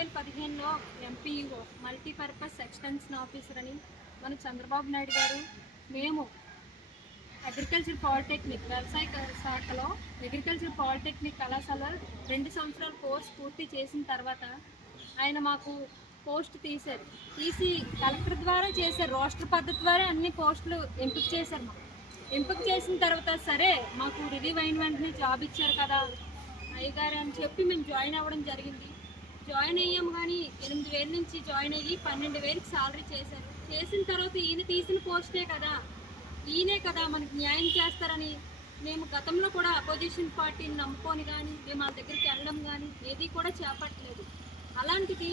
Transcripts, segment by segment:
2015లో MPO multipurpose extension officer అని మన చంద్రబాబు నాయుడు గారు మేము అగ్రికల్చర్ పాలిటెక్నిక్ వ్యవసాయ శాఖలో అగ్రికల్చర్ పాలిటెక్నిక్ కళాశాల 2 సంవత్సరాల కోర్స్ పూర్తి చేసిన తర్వాత ఆయన మాకు పోస్ట్ తీసి కలెక్టర్ ద్వారా చేశారు. రోస్టర్ పద్ధతి ద్వారా అన్ని పోస్టులు ఎంపిక చేశారు. మాకు ఎంపిక చేసిన తర్వాత సరే మాకు రిలీవ్ అయిన వెంటనే జాబ్ ఇచ్చారు కదా అయ్యగారు అని చెప్పి మేము జాయిన్ అవ్వడం జరిగింది. జాయిన్ అయ్యాము కానీ 8,000 నుంచి జాయిన్ అయ్యి 12,000కి సాలరీ చేశారు. చేసిన తర్వాత ఈయన తీసిన పోస్టే కదా, ఈయనే కదా మనకి న్యాయం చేస్తారని మేము గతంలో కూడా అపోజిషన్ పార్టీని నమ్ముకొని కానీ మేము వాళ్ళ దగ్గరికి వెళ్ళడం కానీ ఏది కూడా చేపట్టలేదు. అలాంటిది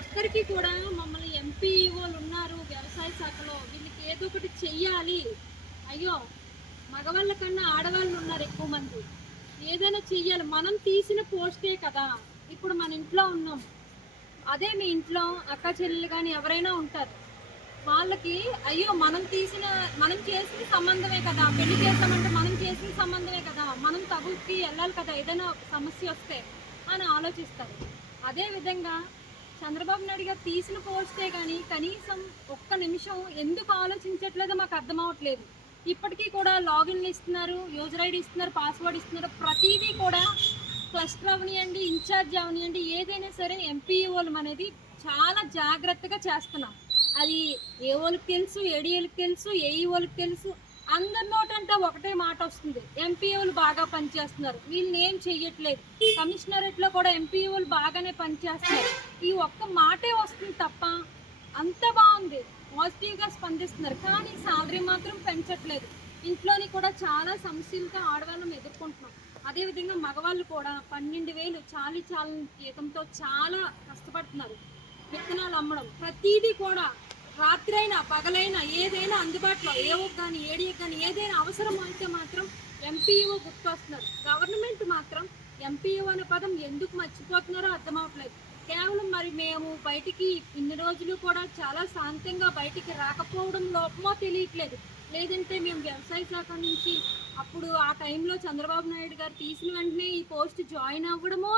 ఒక్కరికి కూడా మమ్మల్ని ఎంపీఓలు ఉన్నారు వ్యవసాయ శాఖలో, వీళ్ళకి ఏదో ఒకటి చెయ్యాలి, అయ్యో మగవాళ్ళ కన్నా ఆడవాళ్ళు ఉన్నారు ఎక్కువ మంది, ఏదైనా చెయ్యాలి, మనం తీసిన పోస్టే కదా, ఇప్పుడు మన ఇంట్లో ఉన్నాం, అదే మీ ఇంట్లో అక్క చెల్లెలు కానీ ఎవరైనా ఉంటారు, వాళ్ళకి అయ్యో మనం చేసిన సంబంధమే కదా, పెళ్లి చేస్తామంటే మనం చేసిన సంబంధమే కదా, మనం తగుకి వెళ్ళాలి కదా ఏదైనా సమస్య వస్తే అని ఆలోచిస్తారు. అదేవిధంగా చంద్రబాబు నాయుడు గారు తీసిన పోస్టే కానీ కనీసం ఒక్క నిమిషం ఎందుకు ఆలోచించట్లేదో మాకు అర్థం అవ్వట్లేదు. ఇప్పటికీ కూడా లాగిన్లు ఇస్తున్నారు, యూజర్ ఐడి ఇస్తున్నారు, పాస్వర్డ్ ఇస్తున్నారు, ప్రతిదీ కూడా క్లస్టర్ అవనియండి, ఇన్ఛార్జ్ అవనియండి, ఏదైనా సరే ఎంపీఓలు అనేది చాలా జాగ్రత్తగా చేస్తున్నాం. అది ఏఓలకు తెలుసు, ఏడీఓలకు తెలుసు, ఏఈఓలకు తెలుసు, అందరి నోటంటే ఒకటే మాట వస్తుంది, ఎంపీఓలు బాగా పనిచేస్తున్నారు, వీళ్ళని ఏం చెయ్యట్లేదు. కమిషనరేట్లో కూడా ఎంపీఓలు బాగానే పనిచేస్తున్నారు, ఈ ఒక్క మాటే వస్తుంది తప్ప అంత బాగుంది, పాజిటివ్గా స్పందిస్తున్నారు, కానీ సాలరీ మాత్రం పెంచట్లేదు. ఇంట్లోని కూడా చాలా సమస్యలతో ఆడవాళ్ళం ఎదుర్కొంటున్నాం. అదేవిధంగా మగవాళ్ళు కూడా 12,000 చాలీ జీతంతో చాలా కష్టపడుతున్నారు. విత్తనాలు అమ్మడం ప్రతిదీ కూడా రాత్రి అయినా పగలైనా ఏదైనా అందుబాటులో ఏఓకి కానీ ఏడీకి కానీ ఏదైనా అవసరం అయితే మాత్రం ఎంపీఓ గుర్తొస్తున్నారు. గవర్నమెంట్ మాత్రం ఎంపీఓ అనే పదం ఎందుకు మర్చిపోతున్నారో అర్థం అవ్వట్లేదు. కేవలం మరి మేము బయటికి ఇన్ని రోజులు కూడా చాలా శాంతంగా బయటికి రాకపోవడం లోపమో తెలియట్లేదు, లేదంటే మేము వ్యవసాయ శాఖ నుంచి అప్పుడు ఆ టైంలో చంద్రబాబు నాయుడు గారు తీసిన వెంటనే ఈ పోస్ట్ జాయిన్ అవ్వడమో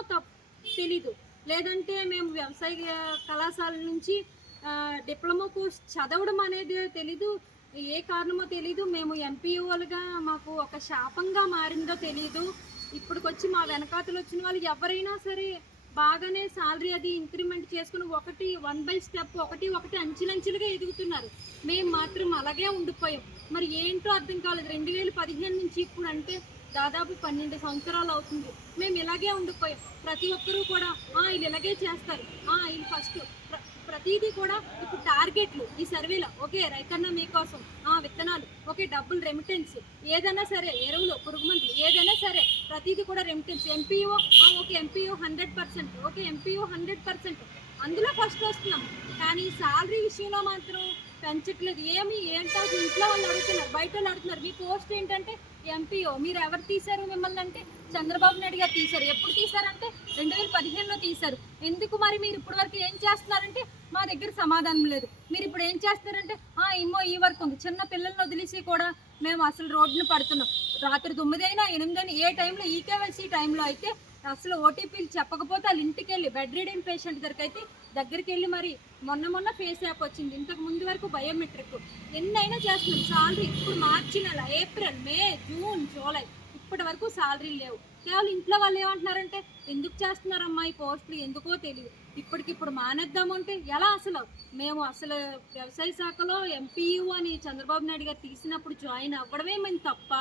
తెలీదు, లేదంటే మేము వ్యవసాయ కళాశాల నుంచి డిప్లొమా కోర్స్ చదవడం అనేది తెలీదు, ఏ కారణమో తెలీదు, మేము ఎంపీఓలుగా మాకు ఒక శాపంగా మారిందో తెలీదు. ఇప్పటికొచ్చి మా వెనకాతలు వచ్చిన వాళ్ళు ఎవరైనా సరే బాగానే సాలరీ అది ఇంక్రిమెంట్ చేసుకుని వన్ బై స్టెప్ ఒకటి అంచెలంచెలుగా ఎదుగుతున్నారు, మేము మాత్రం అలాగే ఉండిపోయాం. మరి ఏంటో అర్థం కాలేదు. 2015 నుంచి ఇప్పుడు అంటే దాదాపు 12 సంవత్సరాలు అవుతుంది, మేము ఇలాగే ఉండిపోయాం. ప్రతి ఒక్కరూ కూడా వీళ్ళు ఇలాగే చేస్తారు, వీళ్ళు ఫస్ట్ ప్రతిదీ కూడా ఇప్పుడు టార్గెట్లు ఈ సర్వేలో ఓకే రైతన్న మీకోసం, విత్తనాలు ఓకే, డబ్బులు రెమిటెన్స్, ఏదైనా సరే ఎరువులు పురుగు మందులు ఏదైనా సరే ప్రతిదీ కూడా remittance. MPO okay, MPO 100%, okay MPO 100%, అందులో ఫస్ట్ వస్తున్నాం. కానీ సాలరీ విషయంలో మాత్రం పెంచట్లేదు. ఏంటో ఇంట్లో వాళ్ళు అడుగుతున్నారు, బయట వాళ్ళు అడుగుతున్నారు, మీ పోస్ట్ ఏంటంటే ఎంపీఓ, మీరు ఎవరు తీశారు మిమ్మల్ని అంటే చంద్రబాబు నాయుడు గారు తీశారు. ఎప్పుడు తీశారంటే 2015లో తీశారు. ఎందుకు మరి మీరు ఇప్పటి వరకు ఏం చేస్తున్నారంటే మా దగ్గర సమాధానం లేదు. మీరు ఇప్పుడు ఏం చేస్తారంటే ఈ వరకు ఉంది, చిన్న పిల్లల్ని వదిలేసి కూడా మేము అసలు రోడ్డును పడుతున్నాం. రాత్రి 9 అయినా 8 అయినా ఏ టైంలో ఈకేవైసీ టైంలో అయితే అసలు ఓటీపీలు చెప్పకపోతే వాళ్ళ ఇంటికి వెళ్ళి బెడ్ రీడింగ్ పేషెంట్ దగ్గరికి వెళ్ళి మరి మొన్న ఫేస్ యాప్ వచ్చింది, ఇంతకు ముందు వరకు బయోమెట్రిక్, ఎన్నైనా చేస్తున్నాం. సాలరీ ఇప్పుడు మార్చి నెల, ఏప్రిల్, మే, జూన్, జూలై ఇప్పటి వరకు సాలరీలు లేవు. కేవలం ఇంట్లో వాళ్ళు ఏమంటున్నారంటే ఎందుకు చేస్తున్నారమ్మా ఈ పోస్టులు ఎందుకో తెలియదు, ఇప్పటికిప్పుడు మానేద్దాము అంటే ఎలా? మేము అసలు వ్యవసాయ శాఖలో ఎంపీయూ అని చంద్రబాబు నాయుడు గారు తీసినప్పుడు జాయిన్ అవ్వడమే మేము తప్ప,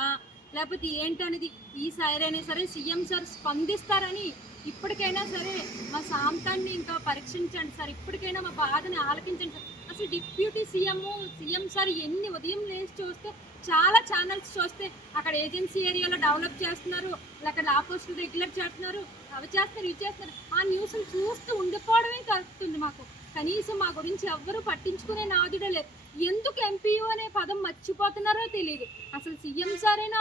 లేకపోతే ఏంటనేది ఈసారి అయినా సరే సీఎం సార్ స్పందిస్తారని ఇప్పటికైనా సరే మా సాంతాన్ని ఇంకా పరీక్షించండి సార్, ఇప్పటికైనా మా బాధని ఆలకించండి సార్. అసలు డిప్యూటీ సీఎం సార్ ఎన్ని ఉదయం లేచి చూస్తే చాలా ఛానల్స్ చూస్తే అక్కడ ఏజెన్సీ ఏరియాలో డెవలప్ చేస్తున్నారు, అక్కడ లా పోస్టులు రెగ్యులర్ చేస్తున్నారు, అవి చేస్తున్నారు, ఇవి చేస్తున్నారు, ఆ న్యూస్లు చూస్తూ ఉండిపోవడమే కలుగుతుంది మాకు. కనీసం మా గురించి ఎవ్వరూ పట్టించుకునే నాదుడే లేదు. ఎందుకు ఎంపీఓ అనే పదం మర్చిపోతున్నారో తెలియదు. అసలు సీఎం సారైనా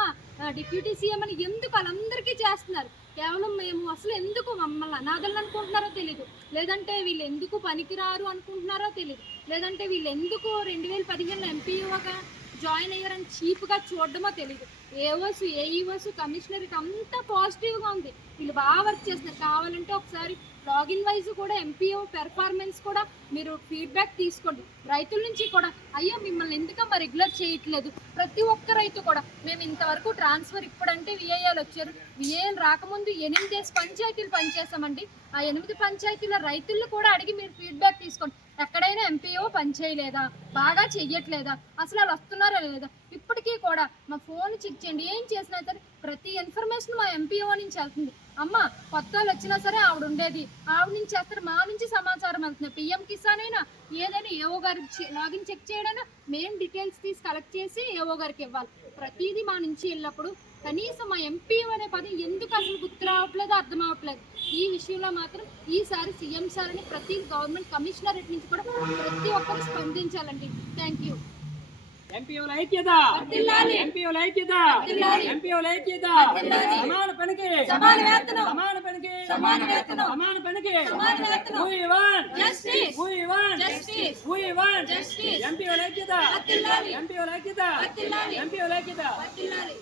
డిప్యూటీ సీఎం అని ఎందుకు వాళ్ళందరికీ చేస్తున్నారు? కేవలం మేము అసలు ఎందుకు మమ్మల్ని అనాథలు అనుకుంటున్నారో తెలియదు, లేదంటే వీళ్ళు ఎందుకు పనికిరారు అనుకుంటున్నారో తెలియదు, లేదంటే వీళ్ళు ఎందుకు 2015లో ఎంపీఓగా జాయిన్ అయ్యారని చీప్గా చూడడమో తెలియదు. ఏఓస్, ఏఈఓస్, కమిషనర్కి అంతా పాజిటివ్గా ఉంది, వీళ్ళు బాగా వర్క్ చేస్తున్నారు. కావాలంటే ఒకసారి లాగిన్ వైజ్ కూడా ఎంపీఓ పెర్ఫార్మెన్స్ కూడా మీరు ఫీడ్బ్యాక్ తీసుకోండి. రైతుల నుంచి కూడా అయ్యో మిమ్మల్ని ఎందుకమ్మా రెగ్యులర్ చేయట్లేదు, ప్రతి ఒక్క రైతు కూడా మేము ఇంతవరకు ట్రాన్స్ఫర్ ఇప్పుడంటే విఏఏలు వచ్చారు, విఏఏలు రాకముందు 8 పంచాయతీలు పనిచేసామండి. ఆ 8 పంచాయతీల రైతులను కూడా అడిగి మీరు ఫీడ్బ్యాక్ తీసుకోండి. ఎక్కడైనా ఎంపీఓ పని చేయలేదా, బాగా చెయ్యట్లేదా, అసలు వాళ్ళు వస్తున్నారా లేదా, ఇప్పటికీ కూడా మా ఫోన్ చెక్ చేయండి. ఏం చేసినా సరే ప్రతి ఇన్ఫర్మేషన్ మా ఎంపీఓ నుంచి వెళ్తుంది. అమ్మ కొత్త వాళ్ళు వచ్చినా సరే ఆవిడ ఉండేది, ఆవిడ నుంచి చేస్తారు, మా నుంచి సమాచారం వెళ్తుంది. పిఎం కిసాన్ అయినా ఏదైనా ఏఓ గారికి లాగిన్ చెక్ చేయడైనా మెయిన్ డీటెయిల్స్ తీసి కలెక్ట్ చేసి ఏఓ గారికి ఇవ్వాలి. ప్రతిదీ మా నుంచి వెళ్ళినప్పుడు కనీసం మా ఎంపీఓ అనే పదం ఎందుకు అసలు గుర్తు రావట్లేదు, అర్థం అవ్వట్లేదు. ఈ విషయంలో మాత్రం ఈసారి సీఎం సార్ అని ప్రతి గవర్నమెంట్ కమిషనరేట్ నుంచి కూడా ప్రతి ఒక్కరు స్పందించాలండి. Thank you. ఎంపీఓల ఐక్యత, ఎంపీఓల ఐక్యత, ఎంపీఓల ఐక్యత. సమాన పనికి సమాన వేతనం, సమాన పనికి సమాన వేతనం, సమాన పనికి సమాన వేతనం. We want Justice. We want Justice. We want Justice. ఎంపీఓల ఐక్యత, వర్ధిల్లాలి. ఎంపీఓల ఐక్యత, వర్ధిల్లాలి. ఎంపీఓల ఐక్యత. వర్ధిల్లాలి.